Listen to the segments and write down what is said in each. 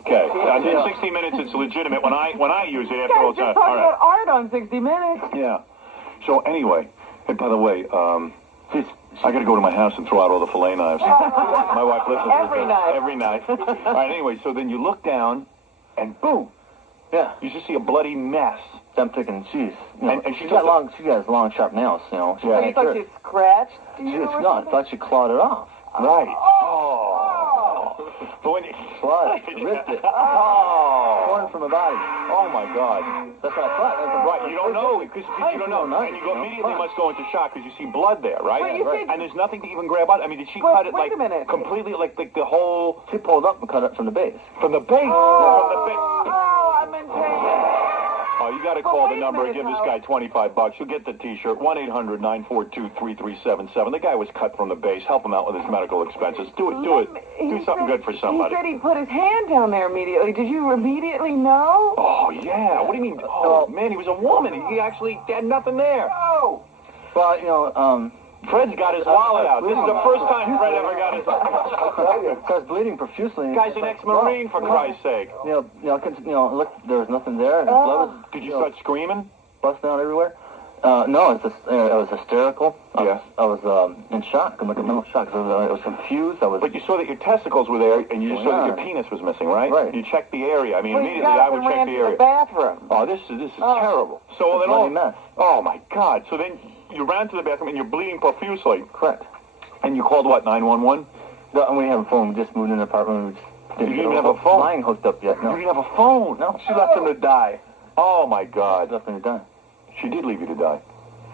Okay. In 60 Minutes, it's legitimate. When I use it, after all Just time. talk about art on 60 Minutes. Yeah. So anyway, and by the way, I got to go to my house and throw out all the fillet knives. My wife listens to Every this knife. every night. All right. Anyway, so then you look down, and boom. Yeah. You just see a bloody mess. I'm thinking, geez. You know, And she has long, sharp nails, you know. So you thought she scratched you or No, I something? thought she clawed it off. Right. Oh. But when you... Blood, ripped it. Oh. Torn from her body. Oh, my God. That's what I thought. Right, you don't know, because you don't know. And you immediately must go into shock because you see blood there, right? But you And there's nothing to even grab out. I mean, did she cut it wait a minute. completely, like the whole... She pulled up and cut it from the base. From the base? Oh, From the base. oh, I'm in pain. Oh, you got to call the number and give this guy $25. You'll get the T-shirt. 1-800-942-3377. The guy was cut from the base. Help him out with his medical expenses. Do it. Do something good for somebody. He said he put his hand down there immediately. Did you immediately know? Oh, yeah. What do you mean? Oh, man, he was a woman. He actually had nothing there. Oh. Well, you know, Fred's got his wallet out. This is the first time Fred ever got his wallet. starts bleeding profusely. Guy's an ex-Marine, for Christ's sake. Look, there was nothing there. And blood was, Did you start screaming? busting out everywhere. No, I was hysterical. I was in shock. I'm like a mental shock. I was confused. But you saw that your testicles were there, and you saw that your penis was missing, right? Right. You checked the area. I mean, Well, immediately I would check the area. The bathroom. Oh, this is terrible. So then bloody mess. Oh my God! So then you ran to the bathroom and you're bleeding profusely. Correct. And you called what? 911? No, we didn't have a phone. We just moved in an apartment. We just You didn't even have a phone. Line hooked up yet. No. You didn't have a phone. No. She left him to die. Oh my God! Nothing to die. She did leave you to die.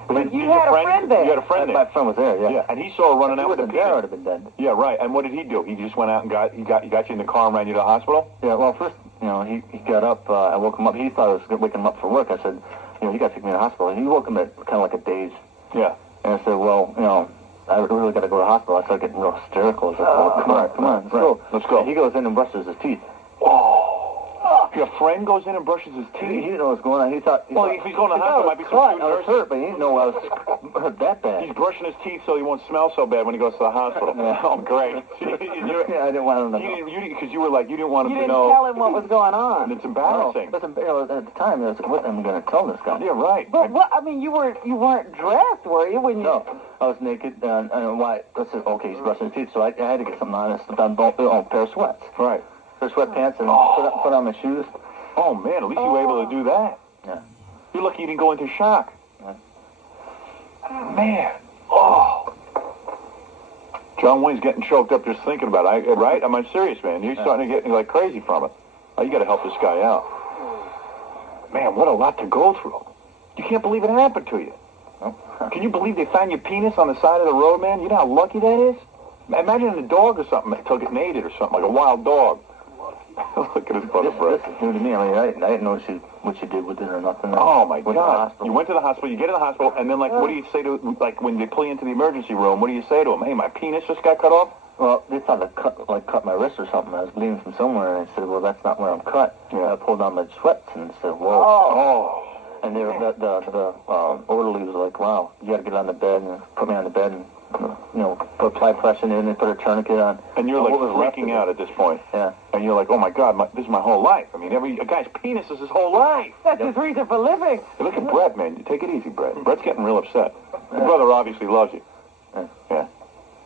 But you had a friend there. You had a friend there. My friend was there. Yeah. And he saw her running out with a there, I penis. would have bbeen dead. Yeah, right. And what did he do? He just went out and got you in the car and ran you to the hospital? Yeah. Well, first, he got up. I woke him up. He thought I was waking him up for work. I said, you got to take me to the hospital. And he woke him at kind of like a daze. Yeah. And I said, well, I really got to go to the hospital. I started getting real hysterical. I said, come on, let's go. And he goes in and brushes his teeth. Oh. Your friend goes in and brushes his teeth? He didn't know what was going on. He thought... Well, if he's going to the hospital, might be some I was hurt, but he didn't know I was hurt that bad. He's brushing his teeth so he won't smell so bad when he goes to the hospital. Oh, great. I didn't want him to know. Because you were like, you didn't want him to know. You didn't tell him what was going on. It's embarrassing. At the time, I was like, what am I going to tell this guy? Yeah, right. But what? I mean, you weren't dressed, were you? When you? No, I was naked. And why? I said, okay, he's brushing his teeth, so I had to get something on. I slipped on a pair of sweats. Right. Pair of sweatpants and put on my shoes. Oh, man, at least you were able to do that. Yeah. You're lucky you didn't go into shock. Yeah. Man. Oh. John Wayne's getting choked up just thinking about it, right? I'm serious, man. You're starting to get like crazy from it. Oh, you got to help this guy out. Man, what a lot to go through. You can't believe it happened to you. No. Can you believe they found your penis on the side of the road, man? You know how lucky that is? Imagine a dog or something took it and ate it or something, like a wild dog. Look at his brother, This is new to me. I mean, I didn't know what she did with it or nothing. Oh, my God. You went to the hospital, you get in the hospital, and then, like, what do you say to, like, when they pull you into the emergency room, what do you say to them? Hey, my penis just got cut off? Well, they thought I cut my wrist or something. I was bleeding from somewhere, and I said, well, that's not where I'm cut. Yeah. I pulled on my sweats and said, whoa. Oh. And the orderly was like, wow, you got to get on the bed and put me on the bed and, apply pressure in and put a tourniquet on. And you're, like, freaking out at this point. Yeah. And you're like, oh, my God, this is my whole life. I mean, a guy's penis is his whole life. That's his reason for living. Hey, look at Brett, man. Take it easy, Brett. Brett's getting real upset. Your brother obviously loves you. Yeah.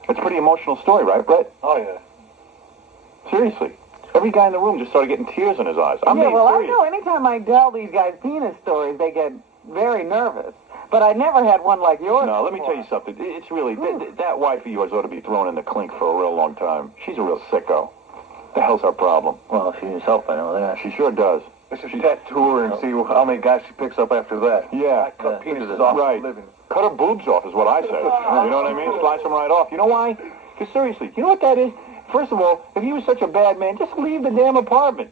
It's a pretty emotional story, right, Brett? Oh, yeah. Seriously. Every guy in the room just started getting tears in his eyes. I'm being well, serious. I know anytime I tell these guys penis stories, they get very nervous. But I never had one like yours. No, let me before. tell you something. It's really, that wife of yours ought to be thrown in the clink for a real long time. She's a real sicko. The hell's her problem? Well, she needs help, I know that. She sure does. They should tattoo her and see how many guys she picks up after that. Yeah. Cut penises off Right. for a living. Cut her boobs off is what I say. You know what I mean? Slice them right off. You know why? Because seriously, you know what that is? First of all, if you were such a bad man, just leave the damn apartment.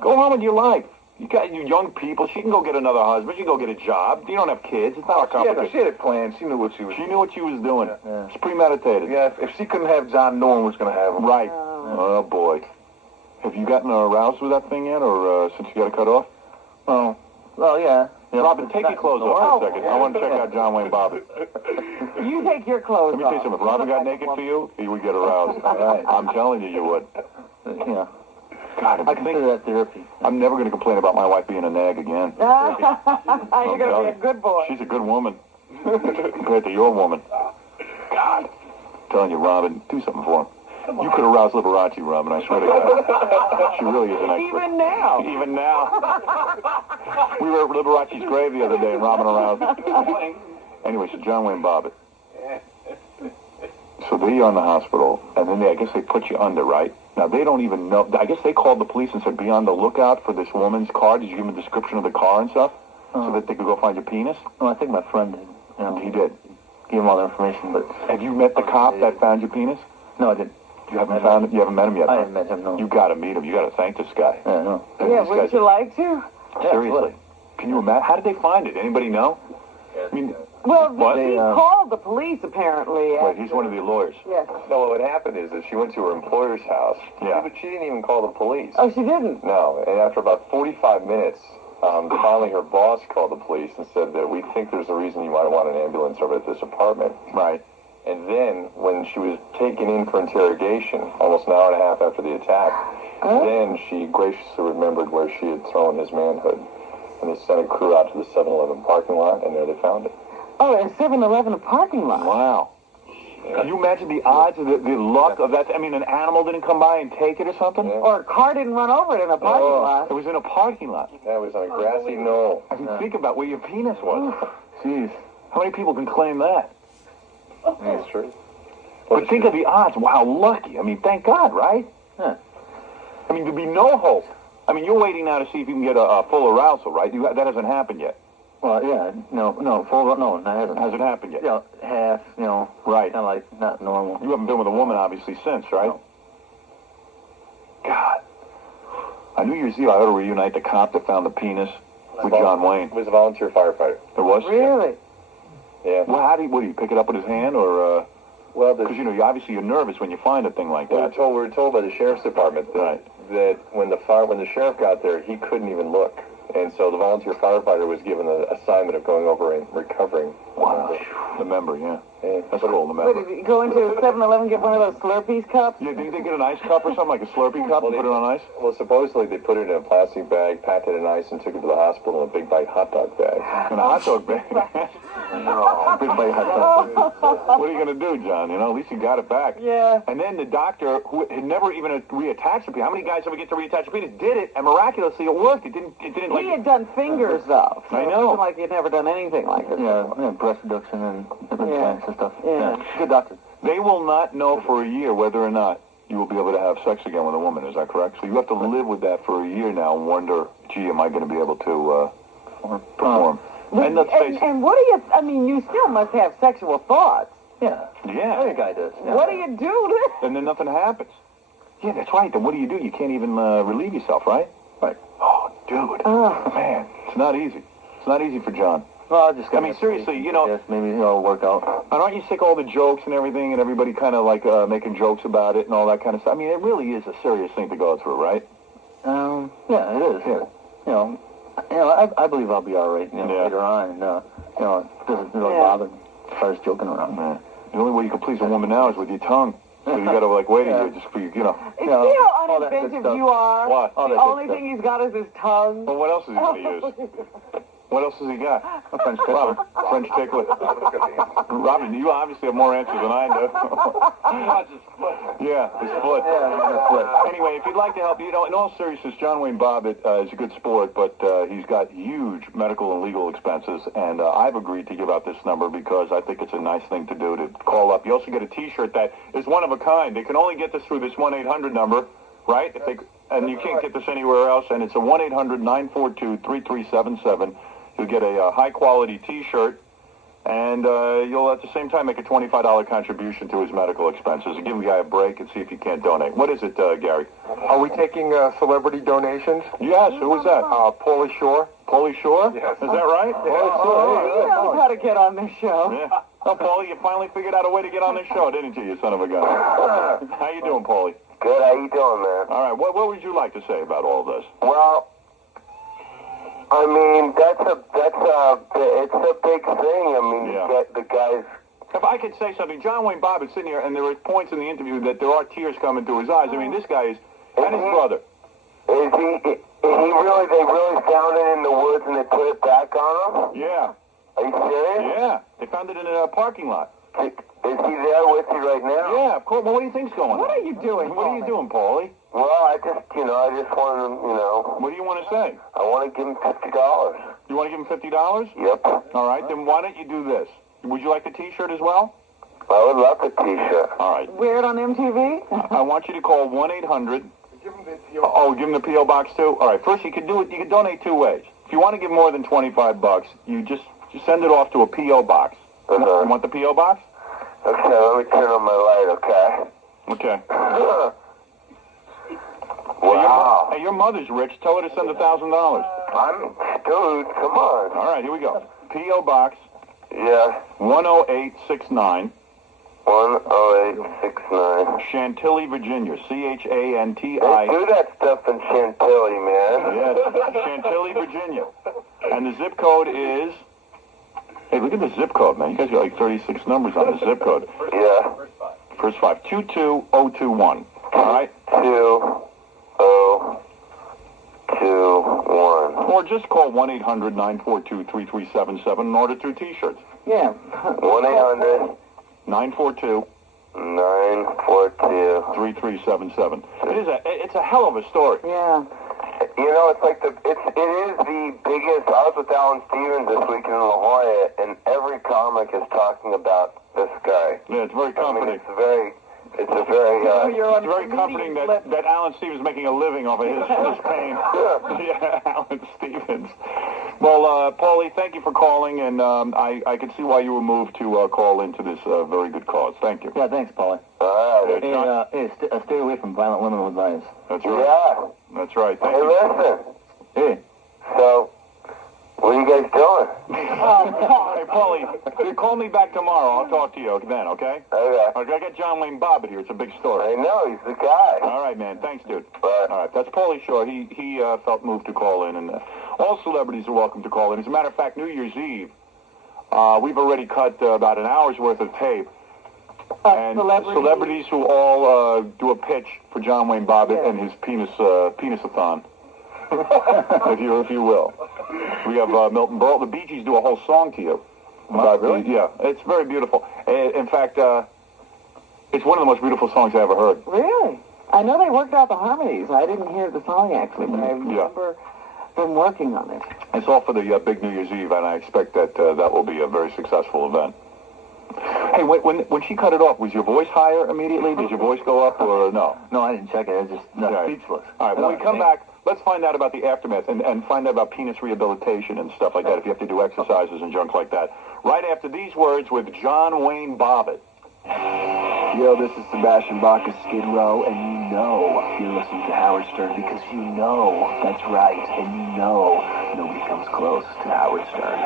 Go on with your life. You got you young people. She can go get another husband. She can go get a job. You don't have kids. It's not complicated. She had it planned. She knew what she was doing. She knew what she was doing. Yeah. It's premeditated. Yeah, if she couldn't have John, no one was going to have him. Right. Oh, boy. Have you gotten aroused with that thing yet, or since you got it cut off? Well, yeah. Robin, take your clothes off for a second. I want to check out John Wayne Bobbitt. You take your clothes Let me tell you off. something. If Robin got naked for you, he would get aroused. Right. I'm telling you, you would. Yeah. God, I consider that therapy. I'm never going to complain about my wife being a nag again. You're going to be a good boy. She's a good woman compared to your woman. God, I'm telling you, Robin, do something for him. You could arouse Liberace, Robin, I swear to God. She really is an expert. Even now. Even now. We were at Liberace's grave the other day, and Robin aroused him. Anyway, so John Wayne Bobbitt. So they're in the hospital, and then I guess they put you under, right? Now, they don't even know. I guess they called the police and said, be on the lookout for this woman's car. Did you give them a description of the car and stuff? So that they could go find your penis? No, I think my friend did. You know, He did. Give him all the information, but... Have you met the cop that found your penis? No, I didn't. You haven't found him? You haven't met him yet? I haven't met him, no. You got to meet him. You got to thank this guy. Yeah, no. Yeah, would you like to? Seriously. Can you imagine? How did they find it? Anybody know? I mean, Well, What? he called the police, apparently. wait, he's one of the lawyers. Yes. No, what happened is that she went to her employer's house, Yeah. but she didn't even call the police. Oh, she didn't? No, and after about 45 minutes, finally her boss called the police and said that we think there's a reason you might want an ambulance over at this apartment. Right. And then, when she was taken in for interrogation, almost an hour and a half after the attack, then she graciously remembered where she had thrown his manhood. And they sent a crew out to the 7-Eleven parking lot, and there they found it. Oh, a 7-Eleven parking lot. Wow. Can you imagine the odds of the luck of that? I mean, an animal didn't come by and take it or something? Yeah. Or a car didn't run over it in a parking lot. It was in a parking lot. That was on a grassy knoll. I mean, think about where your penis was. Jeez. How many people can claim that? That's true. But think of the odds. Wow, lucky. I mean, thank God, right? Yeah. I mean, there'd be no hope. I mean, you're waiting now to see if you can get a full arousal, right? That hasn't happened yet. Well, yeah, no, that hasn't. Hasn't happened yet. You know, half, you know, Right. kind of like not normal. You haven't been with a woman, obviously, since, right? No. God. On New Year's Eve, I ought to reunite the cop that found the penis with John Wayne. It was a volunteer firefighter. There was? Really? Yeah. Well, what do you pick it up with his hand, or, Well, because, you know, you're nervous when you find a thing like we that. were told by the sheriff's department Right. that when the sheriff got there, he couldn't even look. And so the volunteer firefighter was given the assignment of going over and recovering. Wow. The member, yeah. Yeah. That's cool, the But member. did you go into a 7-Eleven and get one of those Slurpees cups? Yeah, did they get an ice cup or something, like a Slurpee cup, and put it on ice? Well, supposedly they put it in a plastic bag, packed it in ice, and took it to the hospital in a big bite hot dog bag. In a hot dog bag? No, big bite hot dog. What are you going to do, John? You know, at least you got it back. Yeah. And then the doctor, who had never even reattached the penis, how many guys ever get to reattach the penis, did it, and miraculously it worked. It didn't like... He had done fingers, though. So I know. It wasn't like he'd never done anything like this. Yeah, breast reduction and different Yeah. plants and stuff. Yeah. Good doctor. They will not know for a year whether or not you will be able to have sex again with a woman. Is that correct? So you have to live with that for a year now and wonder, gee, am I going to be able to perform? And let's face it. And what do you, I mean, you still must have sexual thoughts. Yeah. Yeah. Every guy does. Yeah. What do you do? And then nothing happens. Yeah, that's right. Then what do? You can't even relieve yourself, right? Right. Oh, dude. Man, it's not easy. It's not easy for John. Well, I just. I mean, seriously, you know. Yes, maybe work out. And aren't you sick of all the jokes and everything, and everybody kind of like making jokes about it and all that kind of stuff? I mean, it really is a serious thing to go through, right? Yeah, it is. Yeah. You know, I believe I'll be all right. You know, Yeah. later on, and you know, it doesn't really Yeah. bother me as far as joking around. Yeah. The only way you can please a woman now is with your tongue. So you got to like wait a year just for you know. See Yeah, how all that good uninventive stuff. you are? What? All that The good only stuff. thing he's got is his tongue. Well, what else is he going to use? What else has he got? A French Robin, tickler. French tickler. Robin, you obviously have more answers than I do. Yeah, his foot. Anyway, if you'd like to help, you know, in all seriousness, John Wayne Bobbitt is a good sport, but he's got huge medical and legal expenses, and I've agreed to give out this number because I think it's a nice thing to do to call up. You also get a T-shirt that is one of a kind. They can only get this through this 1-800 number, right? And you can't get this anywhere else, and it's a 1-800-942-3377. You'll get a high-quality T-shirt, and you'll at the same time make a $25 contribution to his medical expenses and give the guy a break and see if you can't donate. What is it, Gary? Are we taking celebrity donations? Yes, who was that? Pauly Shore. Pauly Shore? Yes. Is that right? He knows how to get on this show. Yeah. Oh, Paulie, you finally figured out a way to get on this show, didn't you, you son of a gun? How you doing, Paulie? Good, how you doing, man? All right, what would you like to say about all this? Well, I mean, it's a big thing. I mean, Yeah. you get the guys. If I could say something, John Wayne Bobbitt sitting here, and there were points in the interview that there are tears coming to his eyes. I mean, this guy is, and his brother. They really found it in the woods and they put it back on him? Yeah. Are you serious? Yeah. They found it in a parking lot. Is he there with you right now? Yeah, of course. Well, what do you think's going on? What are you doing, What are you doing, Paulie? Well, I just wanted to, What do you want to say? I want to give him $50. You want to give him $50? Yep. All right. Then why don't you do this? Would you like the T-shirt as well? I would love the T-shirt. All right. Weird on MTV? I want you to call 1-800. Oh, give him the P.O. Box too? All right. First, you can do it. You can donate two ways. If you want to give more than $25, you just send it off to a P.O. Box. You want the P.O. Box? Okay, let me turn on my light, okay? Okay. Wow. Hey, your mother's rich. Tell her to send $1,000. Dude, come on. All right, here we go. P.O. Box Yeah, 10869, 10869. Chantilly, Virginia. Chanti. They do that stuff in Chantilly, man. Yes, Chantilly, Virginia. And the zip code is... Hey, look at the zip code, man. You guys got like 36 numbers on the zip code. Yeah. First five. 22021. All right? 22021. Or just call 1-800-942-3377 and order 2 T-shirts. Yeah. 1-800 942 942 3377. It's a hell of a story. Yeah. It's like it is the biggest. I was with Alan Stevens this weekend in La Jolla, and every comic is talking about this guy. Yeah, it's very comforting. It's a very It's very comforting that Alan Stevens is making a living off of his pain. Yeah, Alan Stevens. Well, Paulie, thank you for calling, and I can see why you were moved to call into this very good cause. Thank you. Yeah, thanks, Paulie. Stay away from violent women with knives. That's right. Yeah. That's right. Thank Hey, you. listen. Hey. So, what are you guys doing? Hey, Paulie, call me back tomorrow. I'll talk to you then, okay? Okay. I got John Wayne Bobbitt here. It's a big story. I know, he's the guy. All right, man. Thanks, dude. Bye. All right, that's Paulie Shore. He felt moved to call in, and all celebrities are welcome to call in. As a matter of fact, New Year's Eve, we've already cut about an hour's worth of tape. And celebrities who all do a pitch for John Wayne Bobbitt and his penisathon, if you will. We have Milton Berle. The Bee Gees do a whole song to you. Really? Yeah, it's very beautiful. In fact, it's one of the most beautiful songs I ever heard. Really? I know they worked out the harmonies. I didn't hear the song, actually, but I remember them working on it. It's all for the big New Year's Eve, and I expect that that will be a very successful event. Hey, when she cut it off, was your voice higher immediately? Did your voice go up or no? No, I didn't check it. I was just speechless. All right, when we come back, let's find out about the aftermath and find out about penis rehabilitation and stuff like that, if you have to do exercises and junk like that. Right after these words with John Wayne Bobbitt. Yo, this is Sebastian Bach of Skid Row, and you know you're listening to Howard Stern because you know that's right, and you know nobody comes close to Howard Stern.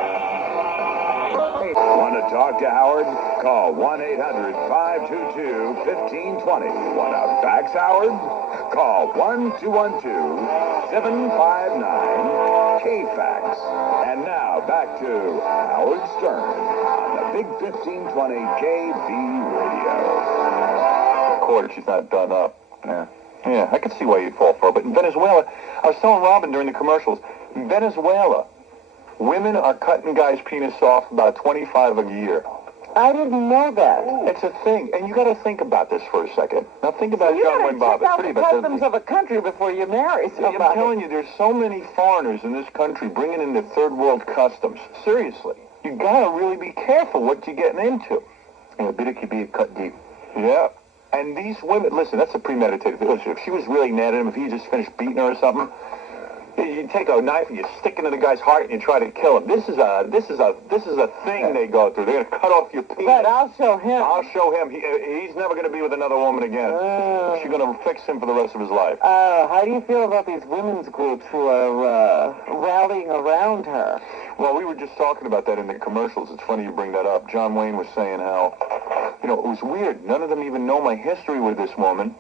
Want to talk to Howard? Call 1-800-522-1520. Want to fax Howard? Call 1-212-759-KFAX. And now back to Howard Stern on the Big 1520 KB Radio. Quarter, she's not done up. Yeah, I can see why you'd fall for it. But in Venezuela, I was telling Robin during the commercials, in Venezuela, women are cutting guys' penis off about 25 a year. I didn't know that. It's a thing, and you got to think about this for a second. Now think about John Wayne Bobbitt. You got to check out the customs of a country before you marry somebody. I'm telling you, there's so many foreigners in this country bringing in the third world customs. Seriously, you got to really be careful what you're getting into. And a bit could be cut deep. Yeah. And these women, listen, that's a premeditated thing. Listen, if she was really mad at him, if he just finished beating her or something, you take a knife and you stick it into the guy's heart and you try to kill him. This is a thing they go through. They're gonna cut off your penis. But I'll show him. I'll show him. He's never gonna be with another woman again. She's gonna fix him for the rest of his life. How do you feel about these women's groups who are rallying around her? Well, we were just talking about that in the commercials. It's funny you bring that up. John Wayne was saying how, it was weird. None of them even know my history with this woman.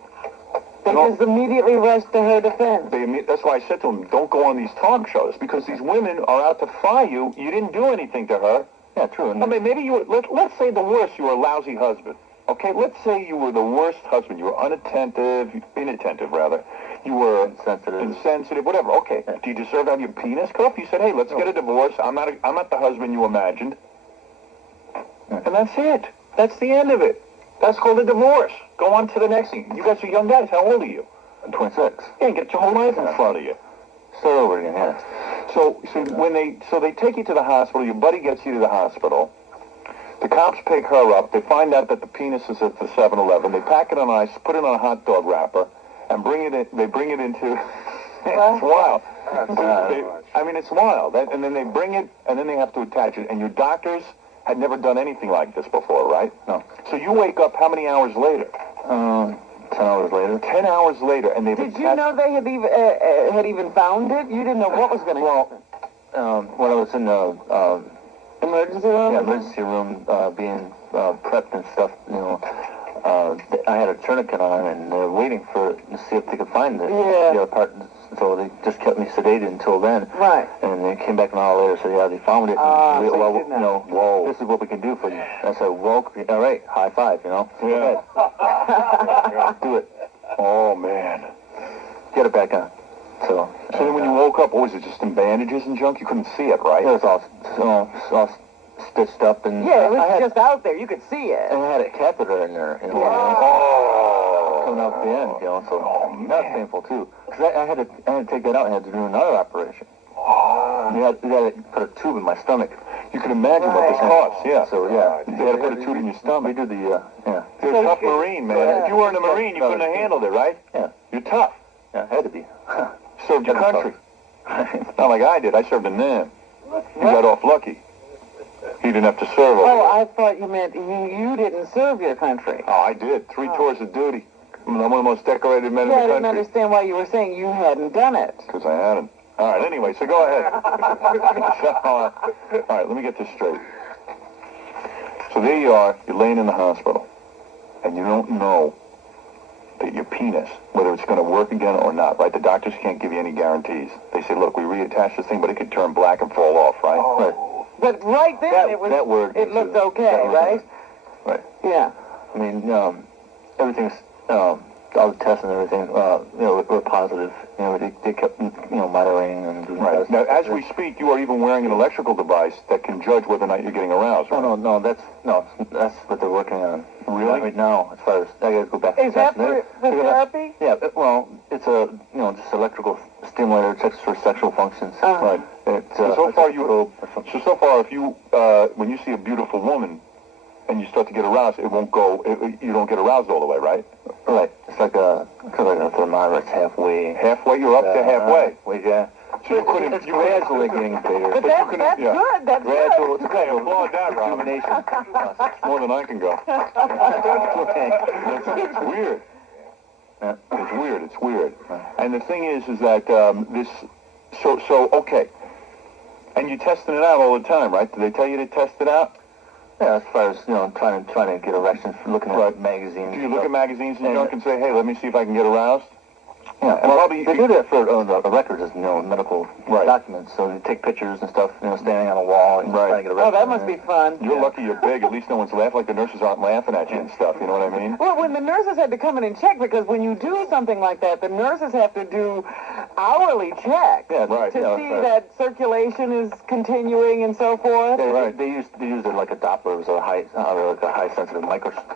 They just immediately rushed to her defense. That's why I said to them, don't go on these talk shows, because these women are out to fry you. You didn't do anything to her. Yeah, true. I mean, maybe let's say the worst, you were a lousy husband. Okay, let's say you were the worst husband. You were inattentive rather. You were insensitive, whatever. Okay, do you deserve to have your penis cut off? You said, hey, let's get a divorce. I'm not the husband you imagined. And that's it. That's the end of it. That's called a divorce. Go on to the next thing. You guys are young guys. How old are you? I'm 26. Yeah, get your whole life in front of you. Start over again, yeah. So they take you to the hospital. Your buddy gets you to the hospital. The cops pick her up. They find out that the penis is at the 7-Eleven. They pack it on ice, put it on a hot dog wrapper, and bring it in. They bring it into. It's wild. It's wild. And then they bring it, and then they have to attach it. And your doctors had never done anything like this before, right? No. So you wake up how many hours later? 10 hours later. 10 hours later, and they've Did you know they had even found it? You didn't know what was going to happen. When I was in the emergency room? Yeah, emergency room, being prepped and stuff, I had a tourniquet on, and they're waiting to see if they could find the other part. So they just kept me sedated until then. Right. And they came back an hour later and said, yeah, they found it. Whoa. This is what we can do for you. I said, well, all right, high five, Yeah. Do it. Oh, man. Get it back on. So then when you woke up, what was it, just in bandages and junk? You couldn't see it, right? It was all stitched up. And yeah, it was just out there. You could see it. And I had a catheter in there. Coming out the end, so that was painful, too. Because I had to take that out and had to do another operation. You had to put a tube in my stomach. You can imagine what this costs, yeah. So, yeah. They had to put a tube in your stomach. We do the, You're a tough Marine, man. If you weren't a Marine, you couldn't have handled it, right? Yeah. You're tough. Yeah, I had to be. Served your country. Not like I did. I served in Nam. He got off lucky. He didn't have to serve. I thought you meant you didn't serve your country. Oh, I did. 3 tours of duty. I'm one of the most decorated men in the I country. didn't understand why you were saying you hadn't done it. Because I hadn't. All right, anyway, so go ahead. All right, let me get this straight. So there you are. You're laying in the hospital. And you don't know that your penis, whether it's going to work again or not, right? The doctors can't give you any guarantees. They say, look, we reattach this thing, but it could turn black and fall off, right? Oh. But right then it looked okay, right? Right. Yeah. I mean, everything's, all the tests and everything, were positive. They kept, monitoring and doing tests. Now, as we speak, you are even wearing an electrical device that can judge whether or not you're getting aroused, right? No, that's what they're working on. Really? Right now, as far as, I gotta go back. Is that for therapy? Yeah, it's a, just electrical stimulator, checks for sexual functions. Right. So far, if you, when you see a beautiful woman, and you start to get aroused, it won't go, you don't get aroused all the way, right? Right. It's like a thermometer. It's halfway. Halfway? You're up to halfway? Yeah. So you couldn't, it's gradually getting bigger. But that's good. That's gradual. good. It's a applaud that, Rob. It's more than I can go. It's weird. Yeah. It's weird. And the thing is that okay. And you're testing it out all the time, right? Do they tell you to test it out? Yeah, as far as, trying to get erections, looking at magazines. Do you look at magazines and junk and say, hey, let me see if I can get aroused? Yeah, and they do that for the records, as medical documents. So they take pictures and stuff, standing on a wall and trying to get erections. Oh, that must be fun. You're lucky you're big. At least no one's laughing. Like the nurses aren't laughing at you and stuff. You know what I mean? Well, when the nurses had to come in and check, because when you do something like that, the nurses have to do hourly checks to see that circulation is continuing and so forth. They use it like a Doppler, it was a high sensitive microphone.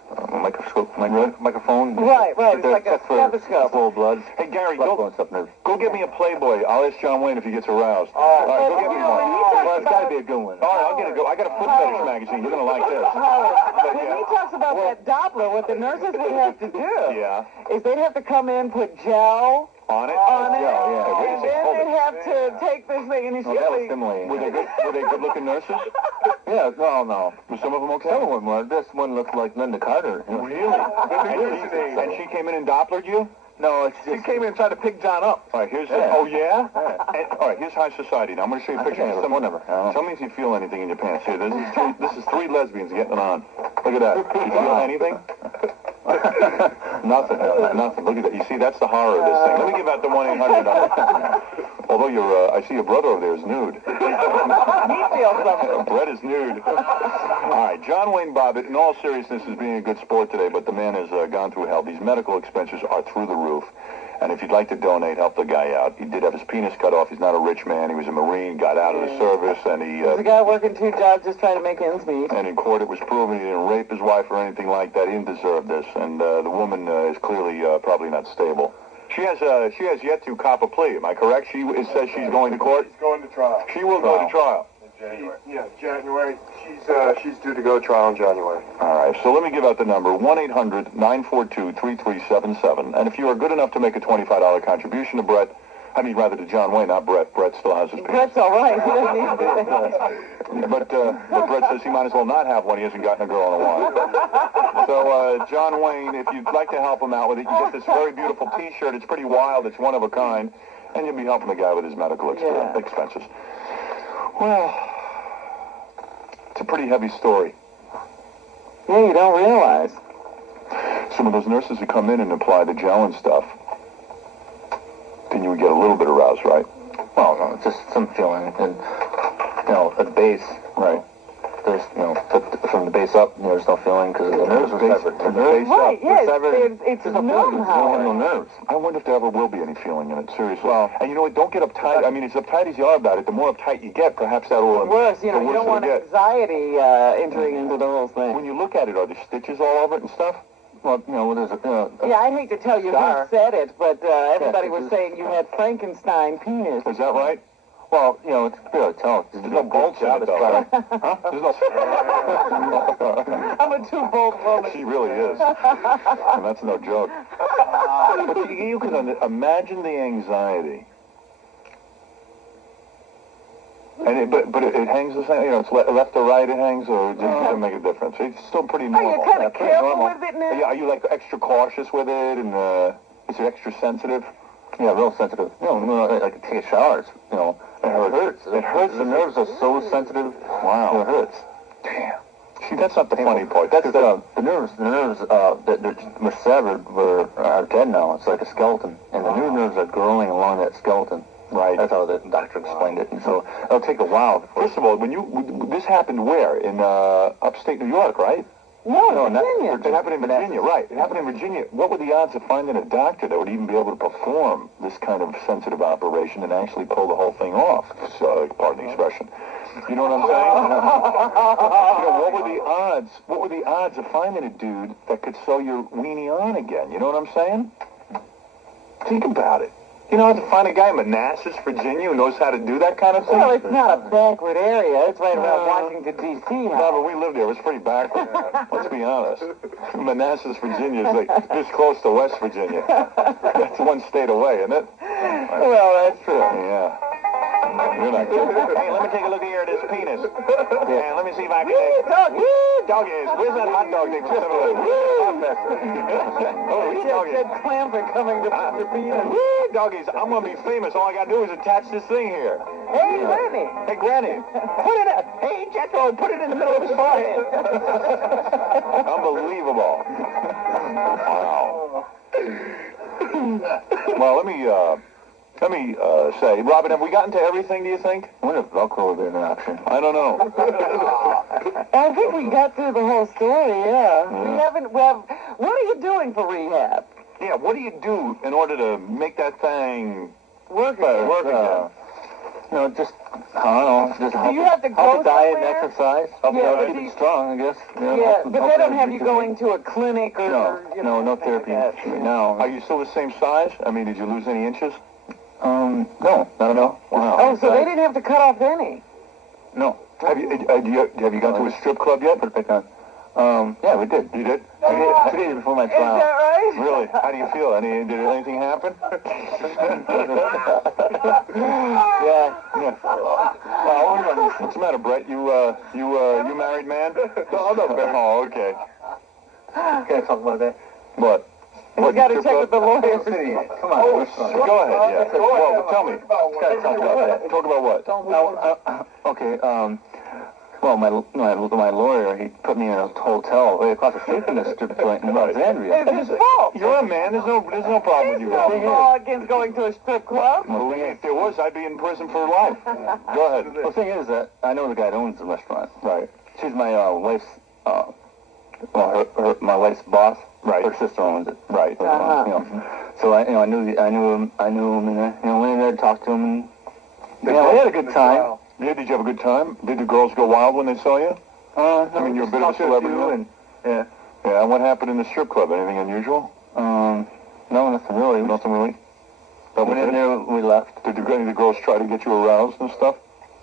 Right. It's like a stethoscope. Full blood. Hey, Gary, go get me a Playboy. I'll ask John Wayne if he gets aroused. All right, go get me one. Well, it's got to be a good one. All right, I'll get it. I got a foot fetish magazine. You're going to like this. When he talks about that Doppler, what the nurses would have to do is they'd have to come in, put gel on it, and then they'd have to take this thing, and he's usually... Were they good-looking nurses? Yeah, no. Were some of them okay? Some of them were. This one looked like Linda Carter. Really? And she came in and Dopplered you? No, she came in and tried to pick John up. All right, here's all right, here's high society. Now I'm going to show you a picture of someone. Tell me if you feel anything in your pants. Here, this is 3 lesbians getting it on. Look at that. Do you feel anything? Nothing. Look at that. You see, that's the horror of this thing. Let me give out the 1-800 number. Although I see your brother over there is nude. He feels something. Brett is nude. All right, John Wayne Bobbitt, in all seriousness, is being a good sport today, but the man has gone through hell. These medical expenses are through the roof. And if you'd like to donate, help the guy out. He did have his penis cut off. He's not a rich man. He was a Marine, got out of the service, and he... He's a guy working 2 jobs just trying to make ends meet. And in court it was proven he didn't rape his wife or anything like that. He didn't deserve this. And the woman is clearly probably not stable. She has yet to cop a plea. Am I correct? It says she's going to court? She's going to trial. She will go to trial. January. January. She's due to go to trial in January. All right, so let me give out the number, 1-800-942-3377. And if you are good enough to make a $25 contribution to Brett, to John Wayne, not Brett. Brett still has his penis. Brett's all right. He doesn't need it. But Brett says he might as well not have one. He hasn't gotten a girl in a while. So, John Wayne, if you'd like to help him out with it, you get this very beautiful T-shirt. It's pretty wild. It's one of a kind. And you'll be helping the guy with his medical expenses. Well, it's a pretty heavy story. Yeah, you don't realize. Some of those nurses who come in and apply the gel and stuff, then you would get a little bit aroused, right? Well, no, it's just some feeling. And, at the base, right. There's, from the base up, there's no feeling because the nerves are severed. From the base up. Yes, severed. it's no numb, Howard. no nerves. I wonder if there ever will be any feeling in it, seriously. Well, and you know what, don't get uptight. As uptight as you are about it, the more uptight you get, perhaps that will... Worse, you don't want anxiety entering into the whole thing. When you look at it, are there stitches all over it and stuff? Well, what is it? Yeah, I'd hate to tell you who said it, but everybody was saying you had Frankenstein penis. Is that right? Well, it's clear to tell. There's no bolts in it, though. Huh? There's no... I'm a 2-bolt woman. She really is. And that's no joke. But you can imagine the anxiety. And but it hangs the same, it's left or right it hangs, or it doesn't make a difference. It's still pretty normal. Are you kind of careful with it now? Yeah, are you like extra cautious with it, and is it extra sensitive? Yeah, real sensitive. I can take a shower. It hurts. It hurts. The nerves are so sensitive. Wow. It hurts. Damn. See, that's not the funny part. That's the nerves. The nerves that were severed are dead now. It's like a skeleton, and the new nerves are growing along that skeleton. Right. That's how the doctor explained it. And so it'll take a while. First of all, this happened where? In upstate New York, right? No, in Virginia. It happened in Virginia, right. It happened in Virginia. What were the odds of finding a doctor that would even be able to perform this kind of sensitive operation and actually pull the whole thing off? So, pardon the expression. You know what I'm saying? What were the odds of finding a dude that could sew your weenie on again? You know what I'm saying? Think about it. You know, to find a guy in Manassas, Virginia, who knows how to do that kind of thing? Well, it's not a backward area. It's right around Washington, D.C. No, but we lived there. It was pretty backward. Let's be honest. Manassas, Virginia is like this close to West Virginia. That's one state away, isn't it? Well, that's true. Yeah. You're not kidding. Hey, let me take a look here at this penis. Yeah, let me see if I can... Doggies. Where's that hot dog they just... Said clams are coming to put your penis. Doggies, I'm going to be famous. All I got to do is attach this thing here. Hey, Granny. Hey, Granny. Hey, Jethro, put it in the middle of his forehead. Unbelievable. Wow. Well, let me say, Robin, have we gotten to everything, do you think? I wonder if Velcro would be an option. I don't know. I think we got through the whole story, yeah. We haven't, what are you doing for rehab? Yeah, what do you do in order to make that thing work again? Just, I don't know, just do you have to go diet somewhere? and exercise. Help keep it strong, I guess. But they don't have you going to a clinic or... No therapy now. Are you still the same size? Did you lose any inches? No, not at all. Wow. Oh, so they didn't have to cut off any? No. Have you gone to a strip club yet? Put it back on. Yeah, we did. You did? 2 days before my trial. Is that right? Really? How do you feel? Did anything happen? Yeah. Well, what's the matter, Brett? You married man? No, I'm not married. Oh, okay. Can't talk about that. What? You got to check with the lawyer. Come on. Go ahead, yeah. Well, tell me. Gotta talk about that. Talk about what? Okay, Well, my lawyer, he put me in a hotel right across the street from the strip joint in Alexandria. It's his fault. You're a man. There's no problem with you There's going. no law against going to a strip club. Well, if there was, I'd be in prison for life. Go ahead. Well, the thing is that I know the guy that owns the restaurant. Right. She's my wife's, my wife's boss. Right. Her sister owns it. Right. You know. So I knew him, and went in there, talked to him, and we had a good time. Yeah, did you have a good time? Did the girls go wild when they saw you? I mean, you're a bit of a celebrity. Yeah. Yeah, and what happened in the strip club? Anything unusual? No, nothing really. Nothing really? We went in there, we left. Did any of the girls try to get you aroused and stuff?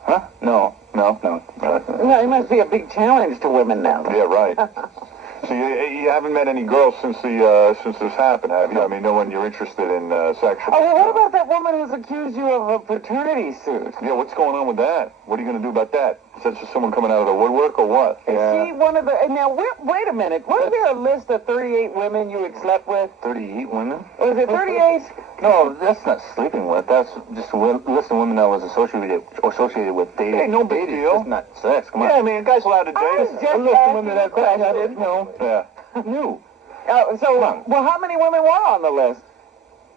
Huh? No. No? No. No, it must be a big challenge to women now. Yeah, right. So you haven't met any girls since this happened, have you? I mean, no one you're interested in sexually. Oh, well, what about that woman who's accused you of a paternity suit? Yeah, what's going on with that? What are you going to do about that? Is that just someone coming out of the woodwork or what? Is she one of the... Now, wait a minute. Wasn't there a list of 38 women you had slept with? 38 women? Or was it 38? No, that's not sleeping with. That's just a list of women I was associated with dating. Hey, no big deal. It's not sex. Come on. Yeah, I mean, a guy's allowed to date. I was just A list of women asking that a I had, question. Yeah. New. Well, how many women were on the list?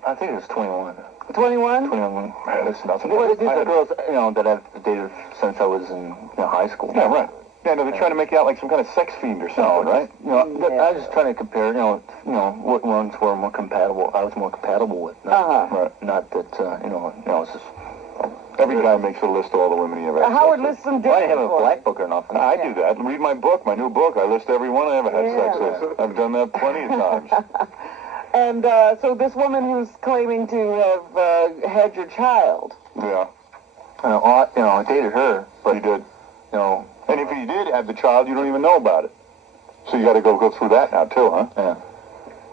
I think it was 21. 21? 21 women. Man, that's nothing. Well, these are girls, that I've dated since I was in high school. Yeah, right. Yeah, no, they're trying to make you out like some kind of sex fiend or something, right? I was just trying to compare, what ones were more compatible. I was more compatible with. Right. Not that, it's just... Every guy makes a list of all the women he ever had. Howard lists some I different have a black book or nothing. I do that. Read my book, my new book. I list every one I ever had sex with. I've done that plenty of times. And so this woman who's claiming to have had your child. Yeah. I dated her, but You did. And if you did have the child, you don't even know about it. So you got to go through that now too, huh? Yeah.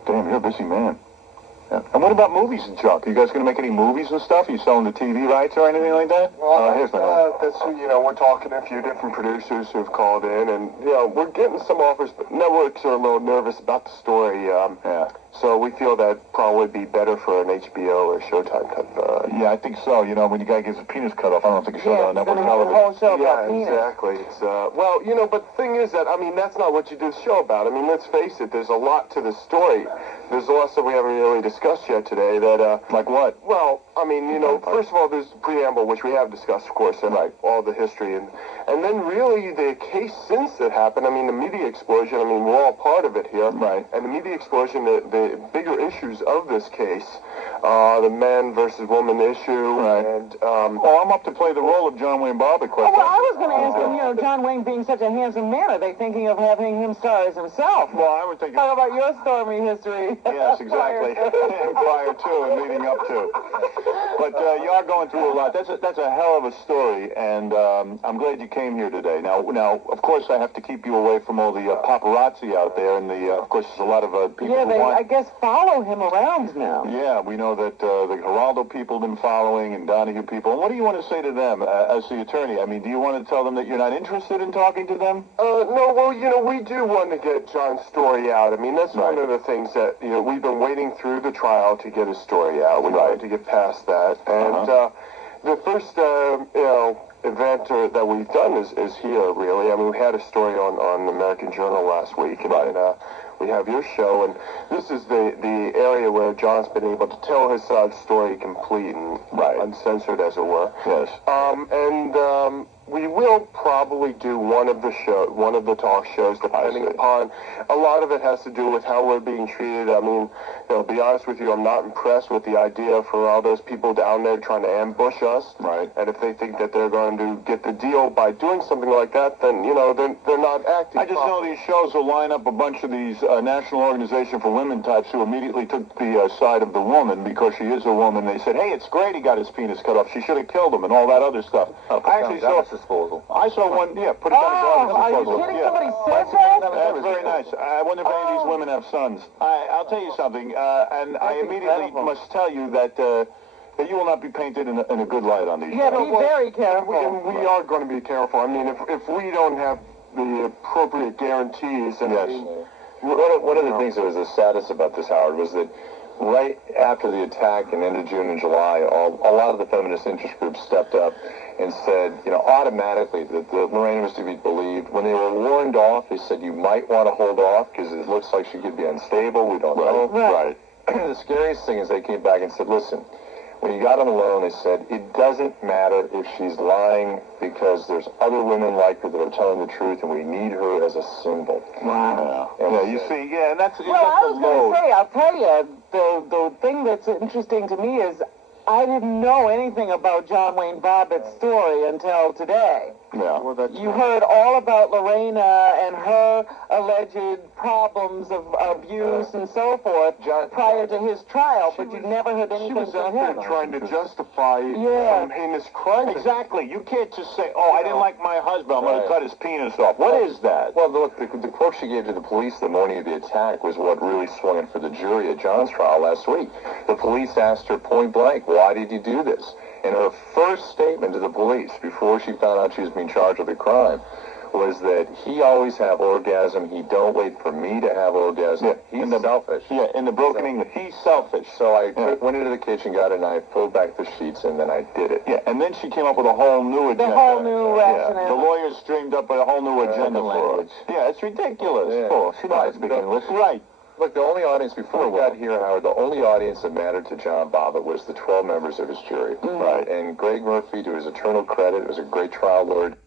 Damn, you're a busy man. Yeah. And what about movies and junk? Are you guys going to make any movies and stuff? Are you selling the TV rights or anything like that? Well, we're talking to a few different producers who've called in, and, we're getting some offers, but networks are a little nervous about the story. So we feel that'd probably be better for an HBO or Showtime type. Yeah, I think so. When the guy gets his penis cut off, I don't think a show on network television. Whole show about penis. Exactly. It's but the thing is that that's not what you do the show about. Let's face it. There's a lot to the story. There's a lot of stuff we haven't really discussed yet today. That like what? Well, first of all, there's the preamble, which we have discussed, of course, and all the history, and then really the case since it happened. The media explosion. We're all part of it here, right? And the media explosion, the bigger issues of this case, the man versus woman issue, right? And I'm up to play the role of John Wayne Bobbitt. Well, I was going to ask him. John Wayne being such a handsome man, are they thinking of having him star as himself? Well, I would think. Talk about your stormy history. Yes, exactly. Prior to and leading up to. But you are going through a lot. That's a hell of a story, and I'm glad you came here today. Now, of course, I have to keep you away from all the paparazzi out there, and of course, there's a lot of people who want... I guess, follow him around now. Yeah, we know that the Geraldo people have been following, and Donahue people. And what do you want to say to them as the attorney? Do you want to tell them that you're not interested in talking to them? No, well, we do want to get John's story out. That's one of the things that, we've been waiting through the trial to get his story out. We wanted to get past that. And the first, event that we've done is here, really. We had a story on American Journal last week, and we have your show, and this is the area where John's been able to tell his side story complete and uncensored, as it were. Yes. We will probably do one of the talk shows, depending upon. A lot of it has to do with how we're being treated. To be honest with you, I'm not impressed with the idea for all those people down there trying to ambush us. Right. And if they think that they're going to get the deal by doing something like that, then they're not acting. I just know these shows will line up a bunch of these National Organization for Women types who immediately took the side of the woman because she is a woman. They said, hey, it's great he got his penis cut off. She should have killed him and all that other stuff. I actually saw disposal. I saw one, put it down a garbage are you disposal. kidding? Somebody said that? That's very nice. I wonder if any of these women have sons. I'll tell you something, and I immediately must tell you that you will not be painted in a good light on these shows. Yeah, be very careful. We are going to be careful. If we don't have the appropriate guarantees, yes. One of the things that was the saddest about this, Howard, was that right after the attack in end of June and July, a lot of the feminist interest groups stepped up and said, automatically that Lorena was to be believed. When they were warned off, they said you might want to hold off because it looks like she could be unstable. We don't know. Right. The scariest thing is they came back and said, listen, when you got on the loan, they said, it doesn't matter if she's lying because there's other women like her that are telling the truth, and we need her as a symbol. Wow. You see, and that's Well, I was going to say, I'll tell you, the thing that's interesting to me is I didn't know anything about John Wayne Bobbitt's story until today. Yeah. Well, that's You heard all about Lorena and her alleged problems of abuse and so forth prior to his trial, but you never heard anything She was from out there him. trying to justify some heinous crime. Exactly. You can't just say, I didn't like my husband, I'm going to cut his penis off. What is that? Well, look, the quote she gave to the police the morning of the attack was what really swung it for the jury at John's trial last week. The police asked her point blank, why did you do this? And her first statement to the police before she found out she was being charged with a crime was that he always have orgasm. He don't wait for me to have orgasm. He's selfish. Yeah, in the broken English, he's selfish. So I went into the kitchen, got a knife, pulled back the sheets, and then I did it. Yeah, and then she came up with a whole new agenda. The whole new rationale. The lawyers streamed up with a whole new agenda for her. Yeah, it's ridiculous. Yeah. She knows how to speak English. Right. Look, the only audience, before we got here, Howard, the only audience that mattered to John Bobbitt was the 12 members of his jury. Right. And Greg Murphy, to his eternal credit, was a great trial lawyer.